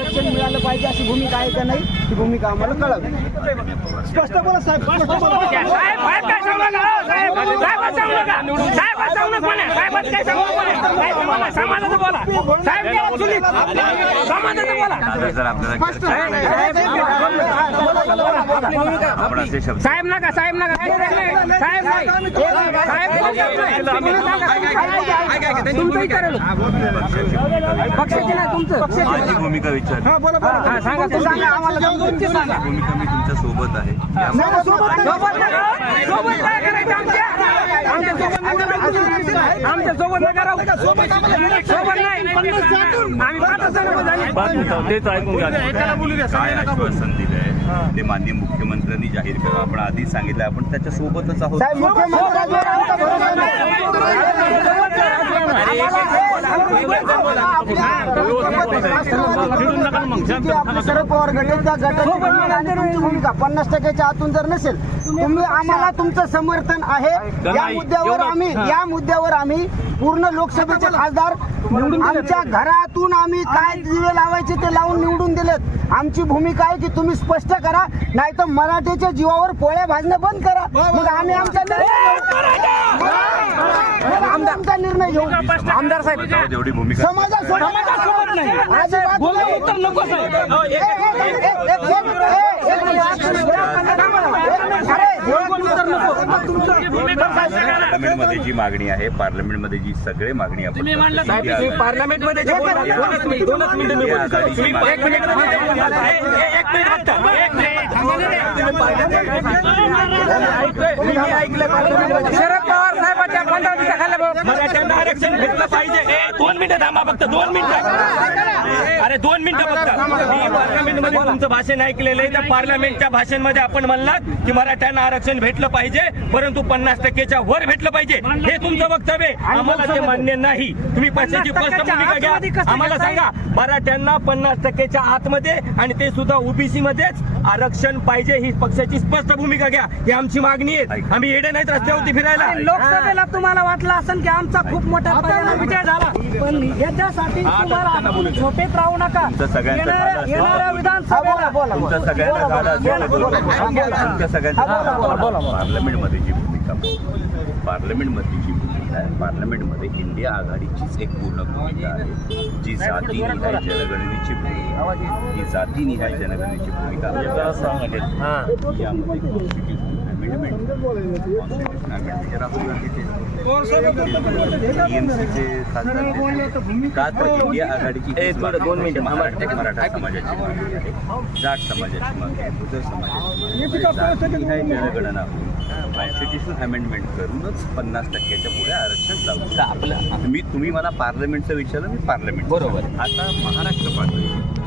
आरक्षण मिळालं पाहिजे अशी भूमिका आहे का नाही ही भूमिका आम्हाला कळावी. स्पष्ट बोला साहेब स्पष्ट बोला. समाजाचं साहेब नका साहेब नका. साहेब नाही. साहेब. तुमचं. विचारलं तुमचं माझी भूमिका विचार सांगा तू सांगा आम्हाला. तुमची सांगा. भूमिका मी तुमच्यासोबत आहे. आमच्या. सोबत नका सोबत नाही. तेच ऐकून घ्या काय आश्वासन दिलंय ते माननीय मुख्यमंत्र्यांनी जाहीर केलं आपण आधी सांगितलं आपण त्याच्या सोबतच आहोत शरद पवार गटाची तुमची भूमिका पन्नास टक्क्याच्या आतून जर नसेल तुम्ही आम्हाला तुमचं समर्थन आहे या मुद्द्यावर आम्ही या मुद्द्यावर आम्ही पूर्ण लोकसभेचे खासदार आमच्या घरातून आम्ही काय दिवे लावायचे ते लावून निवडून दिलेत आमची भूमिका आहे की तुम्ही स्पष्ट करा नाही तर मराठीच्या जीवावर पोळ्या भाजणं बंद करा मग आम्ही आमचा आमचा निर्णय घेऊ आमदार साहेब स्वतःवर एवढी भूमिका समाजासोबत नाही पार्लमेंटमध्ये जी मागणी आहे पार्लमेंटमध्ये जी सगळे मागणी आपण पार्लमेंटमध्ये जे बोलला दोनच मिनिट दोनच मिनिट मी बोलतो. तुम्ही एक मिनिट एक मिनिट फक्त. एक मिनिट. मी ऐकलं पार्लमेंटमध्ये. शरद पवार साहेबांच्या पंधरा दिवसाखाली मराठ्यांना आरक्षण भेटलं पाहिजे. दोन मिनिटं थांबा फक्त दोन मिनिटं. दोन मिनिटं फक्त. मी पार्लमेंटमध्ये तुमचं भाषण ऐकलेलं आहे. त्या पार्लमेंटच्या भाषणमध्ये आपण म्हणलात की मराठ्यांना आरक्षण भेटलं पाहिजे परंतु पन्नास टक्केच्या वर भेटलं पाहिजे. हे तुमचं वक्तव्य. आम्हाला ते मान्य नाही तुम्ही भूमिका घ्या. आम्हाला सांगा मराठ्यांना पन्नास टक्केच्या आतमध्ये आणि ते सुद्धा ओबीसी मध्येच आरक्षण पाहिजे ही पक्षाची स्पष्ट भूमिका घ्या. ही आमची मागणी आहे. आम्ही येडे नाहीत रस्त्यावरती फिरायला. लोकसभेला तुम्हाला वाटलं असेल की आमचा खूप मोठा विजय झाला. पण याच्यासाठी तुम्हाला झोपेत राहू नका. तुमचं सगळ्यांचं झालं येणाऱ्या विधानसभेला बोला, बोला. तुमचं सगळ्यांना पार्लमेंटमध्ये भूमिका पार्लमेंटमधली जी भूमिका आहे पार्लमेंटमध्ये इंडिया आघाडीचीच एक पूर्ण भूमिका आहे जी जातीनिहाय जनगणनेची भूमिका आहे. ही जातीनिहाय जनगणनेची भूमिका आहे. यामध्ये आहे. मराठा मराठा समाजाची मागणी आहे. जाट समाजाची मागणी आहे. बुद्ध समाजाची मागणी आहे. जातीनिहाय जनगणना. होऊन कॉन्स्टिट्युशनल अमेंडमेंट करूनच पन्नास टक्क्याच्या पुढे आरक्षण जाऊ आपलं मी तुम्ही मला पार्लमेंटचं विचारलं मी पार्लमेंट बरोबर. आता महाराष्ट्र पार्लमेंट.